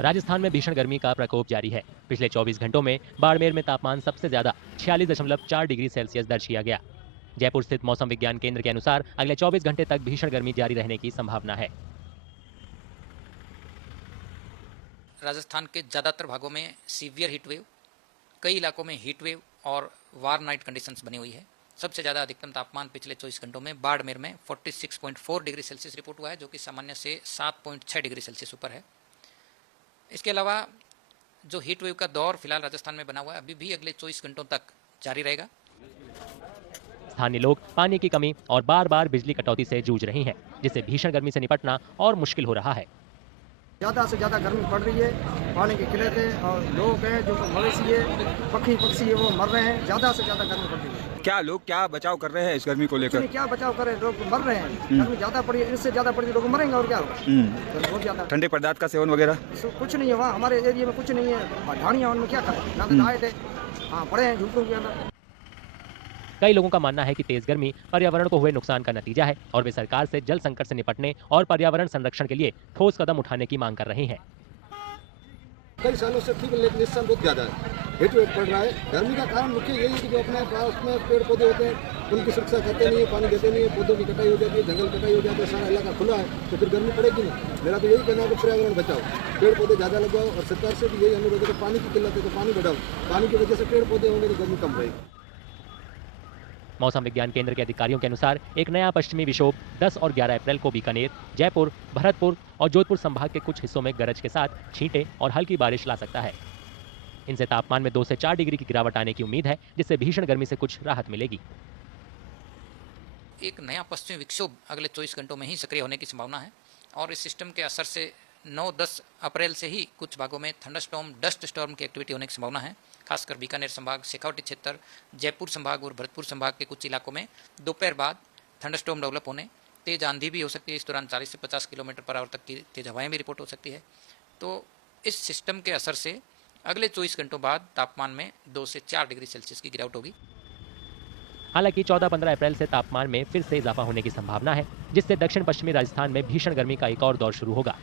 राजस्थान में भीषण गर्मी का प्रकोप जारी है। पिछले 24 घंटों में बाड़मेर में तापमान सबसे ज्यादा 46.4 डिग्री सेल्सियस दर्ज किया गया। जयपुर स्थित मौसम विज्ञान केंद्र के अनुसार अगले 24 घंटे तक भीषण गर्मी जारी रहने की संभावना है। राजस्थान के ज़्यादातर भागों में सीवियर हीट वेव, कई इलाकों में हीट वेव और वार नाइट कंडीशंस बनी हुई है। सबसे ज़्यादा अधिकतम तापमान पिछले 24 घंटों में बाड़मेर में 46.4 डिग्री सेल्सियस रिपोर्ट हुआ है, जो कि सामान्य से 7.6 डिग्री सेल्सियस ऊपर है। इसके अलावा जो हीट वेव का दौर फिलहाल राजस्थान में बना हुआ है, अभी भी अगले 24 घंटों तक जारी रहेगा। स्थानीय लोग पानी की कमी और बार बार बिजली कटौती से जूझ रही हैं, जिससे भीषण गर्मी से निपटना और मुश्किल हो रहा है। ज़्यादा से ज़्यादा गर्मी पड़ रही है, पानी की किल्लत है और लोग हैं जो मवेशी है, पक्षी है वो मर रहे हैं। ज़्यादा से ज़्यादा गर्मी पड़ रही है। क्या लोग क्या बचाव कर रहे हैं इस गर्मी को लेकर? क्या बचाव करें, लोग मर रहे हैं। गर्मी ज़्यादा पड़ी है, इससे ज़्यादा पड़ी लोग मरेंगे और क्या होगा। बहुत ज़्यादा ठंडे पदार्थ का सेवन वगैरह कुछ नहीं है वहाँ, हमारे एरिया में कुछ नहीं है। ढाणियाँ उनमें क्या करें, ना तो आए थे, हाँ पड़े हैं झुंपड़ों के अंदर। कई लोगों का मानना है कि तेज गर्मी पर्यावरण को हुए नुकसान का नतीजा है और वे सरकार से जल संकट से निपटने और पर्यावरण संरक्षण के लिए ठोस कदम उठाने की मांग कर रहे हैं। कई सालों से ठीक, लेकिन इस साल बहुत ज़्यादा है, हीट वेव पड़ रहा है। गर्मी का कारण मुख्य यही है कि जो अपने पास में पेड़ पौधे होते हैं उनकी सुरक्षा करते नहीं है, पानी देते नहीं है, पौधों की कटाई हो जाती है, जंगल कटाई हो जाती है, सारा इलाका खुला है, तो फिर गर्मी पड़ेगी नहीं। मेरा तो यही कहना है कि पर्यावरण बचाओ, पेड़ पौधे ज़्यादा लगाओ और सरकार से भी यही अनुरोध है कि पानी की किल्लत है तो पानी बढ़ाओ, पानी की वजह से पेड़ पौधे होंगे तो गर्मी कम रहेगी। मौसम विज्ञान केंद्र के अधिकारियों के अनुसार एक नया पश्चिमी विक्षोभ 10 और 11 अप्रैल को बीकानेर, जयपुर, भरतपुर और जोधपुर संभाग के कुछ हिस्सों में गरज के साथ छींटे और हल्की बारिश ला सकता है। इनसे तापमान में 2 से 4 डिग्री की गिरावट आने की उम्मीद है, जिससे भीषण गर्मी से कुछ राहत मिलेगी। एक नया पश्चिमी विक्षोभ अगले 24 घंटों में ही सक्रिय होने की संभावना है और इस सिस्टम के असर से 9-10 अप्रैल से ही कुछ भागों में थंडरस्टॉर्म, डस्ट स्टॉर्म की एक्टिविटी होने की संभावना है। खासकर बीकानेर संभाग, शेखावटी क्षेत्र, जयपुर संभाग और भरतपुर संभाग के कुछ इलाकों में दोपहर बाद थंडरस्टॉर्म डेवलप होने, तेज आंधी भी हो सकती है। इस दौरान 40 से 50 किलोमीटर पर आवर तक की तेज हवाएं भी रिपोर्ट हो सकती है। तो इस सिस्टम के असर से अगले 24 घंटों बाद तापमान में 2 से 4 डिग्री सेल्सियस की गिरावट होगी। हालांकि 14-15 अप्रैल से तापमान में फिर से इजाफा होने की संभावना है, जिससे दक्षिण पश्चिमी राजस्थान में भीषण गर्मी का एक और दौर शुरू होगा।